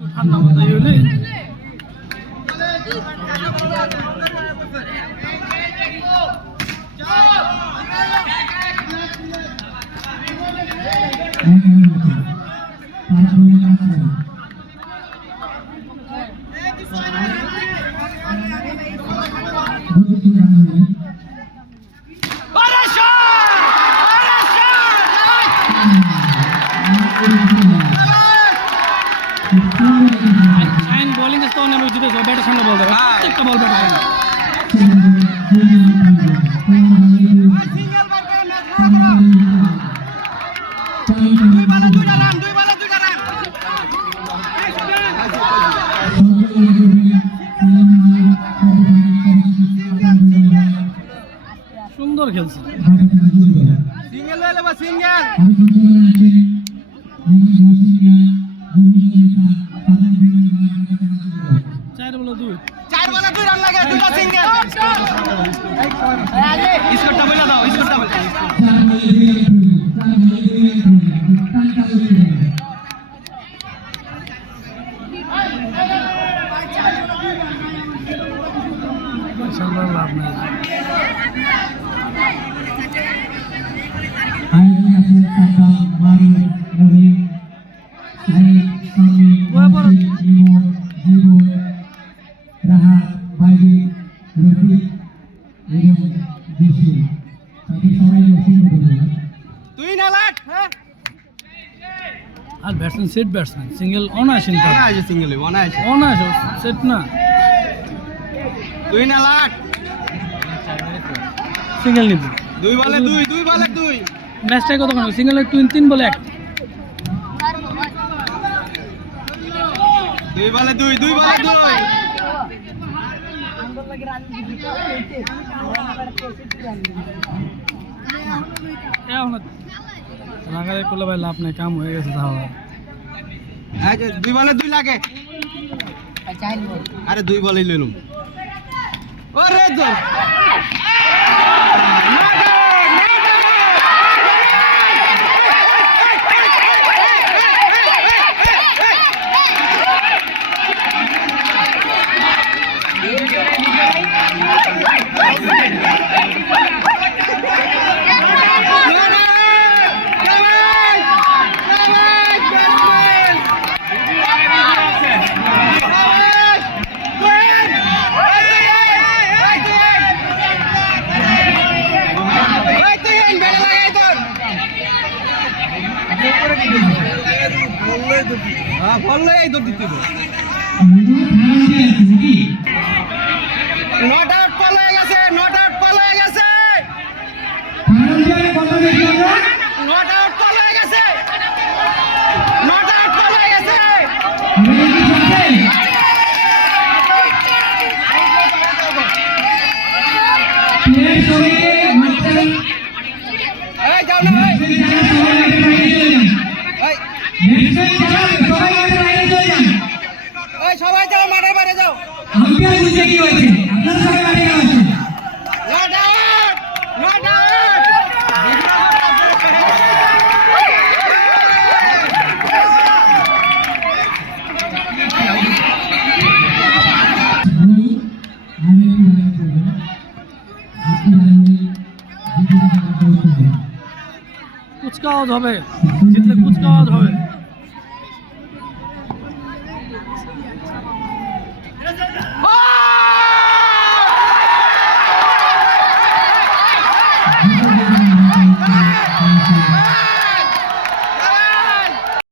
ঠান্ডা মাথায় হইলে बॉलिंग इस तो ने मुझे तो बैटर सामने बोल रहा है एक बॉल बैटर सामने সুন্দর খেলছে সিঙ্গেল হইলে বা সিঙ্গেল চার বলে দুই রান লাগে দুইটা সিঙ্গেল স্কোরটা বলে দাও স্কোরটা বলে সাধারণ লাভ নাই তুই না লাট আর batsman set batsman single on আসেন মনে আছে সিঙ্গেল মনে আছে অন আসো সেট না তুই না লাট সিঙ্গেল নিবি দুই বলে দুই দুই বলে দুই ম্যাচটাই কত কোন সিঙ্গেল 3 বলে 1 দুই বলে দুই দুই বলে দুই লাগালে করলে ভাই লাভ নাই কাম হয়ে গেছে তাহলে দুই বলে দুই লাগে আরে দুই বলেই লইলাম ওরে দুই বললে এই দৌড় দিতে নট আউট পালায় গেছে নট আউট পালায় গেছে নট আউট পালায় গেছে নট আউট পালায় গেছে এই যাও না সবাই যাও মাঠের বাইরে যাও কি হয়েছে আপনার সবাই মাঠে গেছে নট আউট নট আউট কুচকাওয়াজ হবে জিতলে কুচকাওয়াজ হবে